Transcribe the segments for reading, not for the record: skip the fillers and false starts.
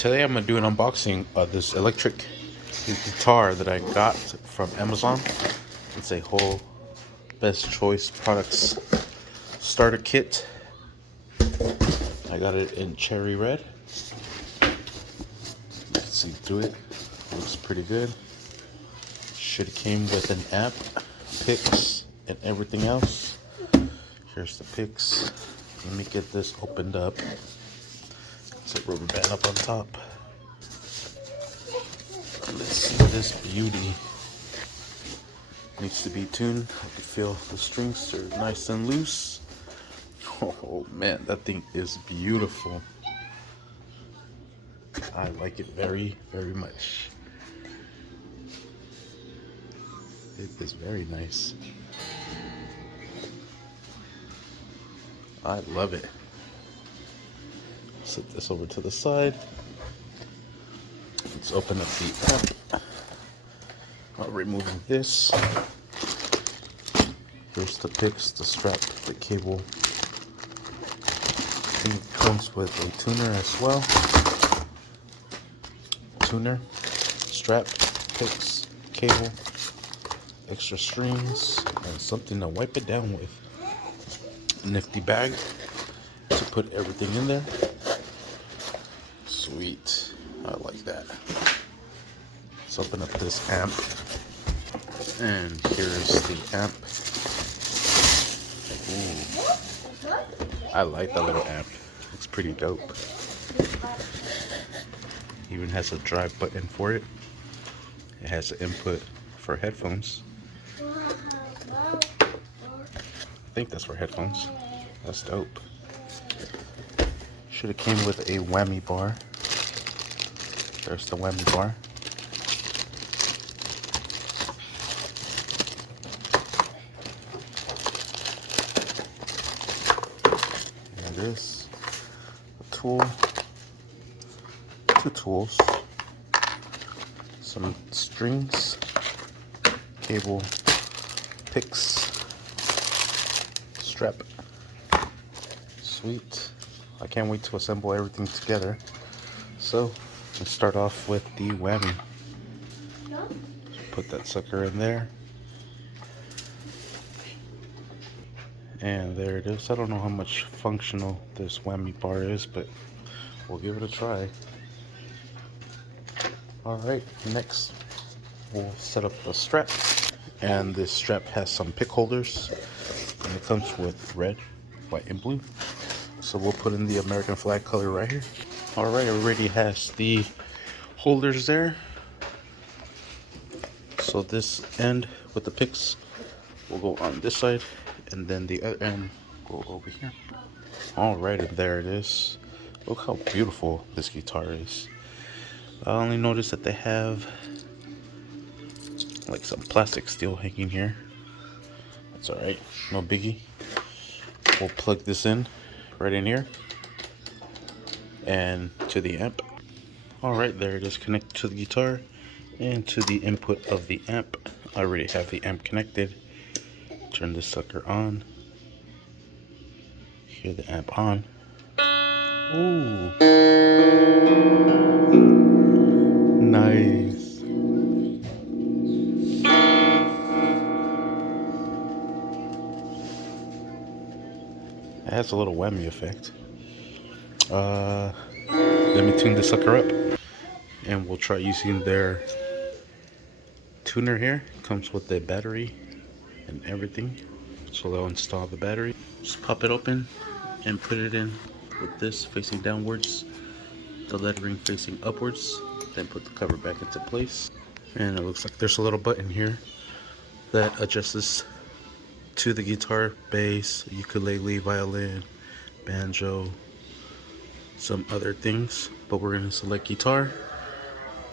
Today I'm gonna do an unboxing of this electric guitar that I got from Amazon. It's a whole Best Choice Products starter kit. I got it in cherry red. You can see through it. Looks pretty good. Should have came with an amp, picks, and everything else. Here's the picks. Let me get this opened up. It's a rubber band up on top. Let's see this beauty. Needs to be tuned. I can feel the strings are nice and loose. Oh man, that thing is beautiful. I like it very, very much. It is very nice. I love it. Set this over to the side. Let's open up the amp. I'm removing this. Here's the picks, the strap, the cable. I think it comes with a tuner as well. Tuner, strap, picks, cable, extra strings, and something to wipe it down with. A nifty bag to put everything in there. Sweet. I like that. Let's open up this amp. And here's the amp. Ooh. I like that little amp. It's pretty dope. Even has a drive button for it. It has an input for headphones. I think that's for headphones. That's dope. Should have came with a whammy bar. There's the whammy bar. And this, a tool, two tools, some strings, cable, picks, strap. Sweet. I can't wait to assemble everything together. So let's start off with the whammy. Put that sucker in there. And there it is. I don't know how much functional this whammy bar is, but we'll give it a try. Alright, next we'll set up the strap. And this strap has some pick holders. And it comes with red, white, and blue. So we'll put in the American flag color right here. Alright, it already has the holders there. So this end with the picks will go on this side, and then the other end will go over here. Alright, and there it is. Look how beautiful this guitar is. I only noticed that they have like some plastic steel hanging here. That's alright, no biggie. We'll plug this in right in here and to the amp. Alright, there it is, connected to the guitar and to the input of the amp. I already have the amp connected. Turn this sucker on. Hear the amp on. Ooh. Nice. It has a little whammy effect. Let me tune the sucker up. And we'll try using their tuner here. It comes with a battery and everything. So they'll install the battery. Just pop it open and put it in with this facing downwards, the lettering facing upwards. Then put the cover back into place. And it looks like there's a little button here that adjusts to the guitar, bass, ukulele, violin, banjo, some other things. But we're going to select guitar.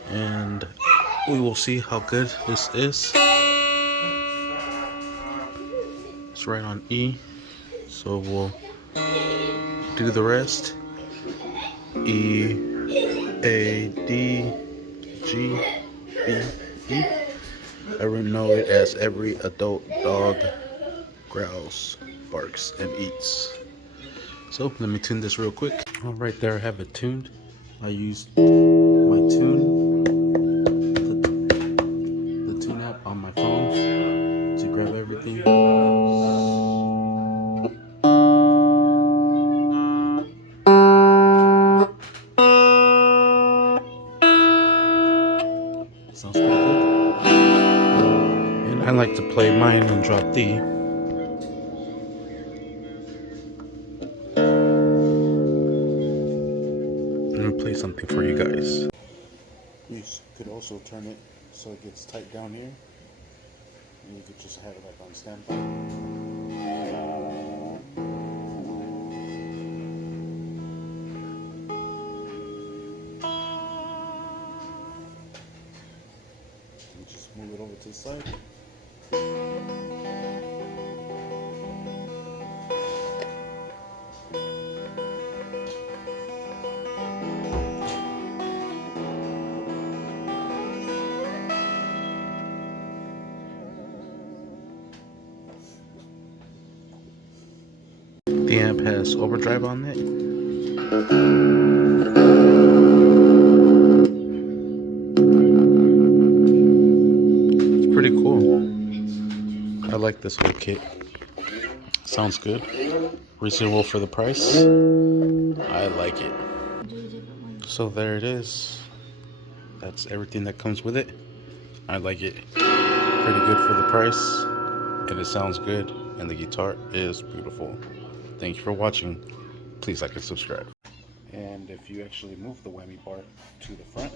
And we will see how good this is. It's right on E, so we'll do the rest. E, A, D, G, B, E. I know it as every adult dog growls, barks, and eats. So let me tune this real quick. All right, there I have it tuned. I used my the tune app on my phone to grab everything. Sounds pretty good. And I like to play mine and drop D. And play something for you guys. You could also turn it so it gets tight down here. And you could just have it like on standby. And just move it over to the side. The amp has overdrive on it. It's pretty cool. I like this whole kit. Sounds good. Reasonable for the price. I like it. So there it is. That's everything that comes with it. I like it. Pretty good for the price. And it sounds good. And the guitar is beautiful. Thank you for watching. Please like and subscribe. And if you actually move the whammy bar to the front,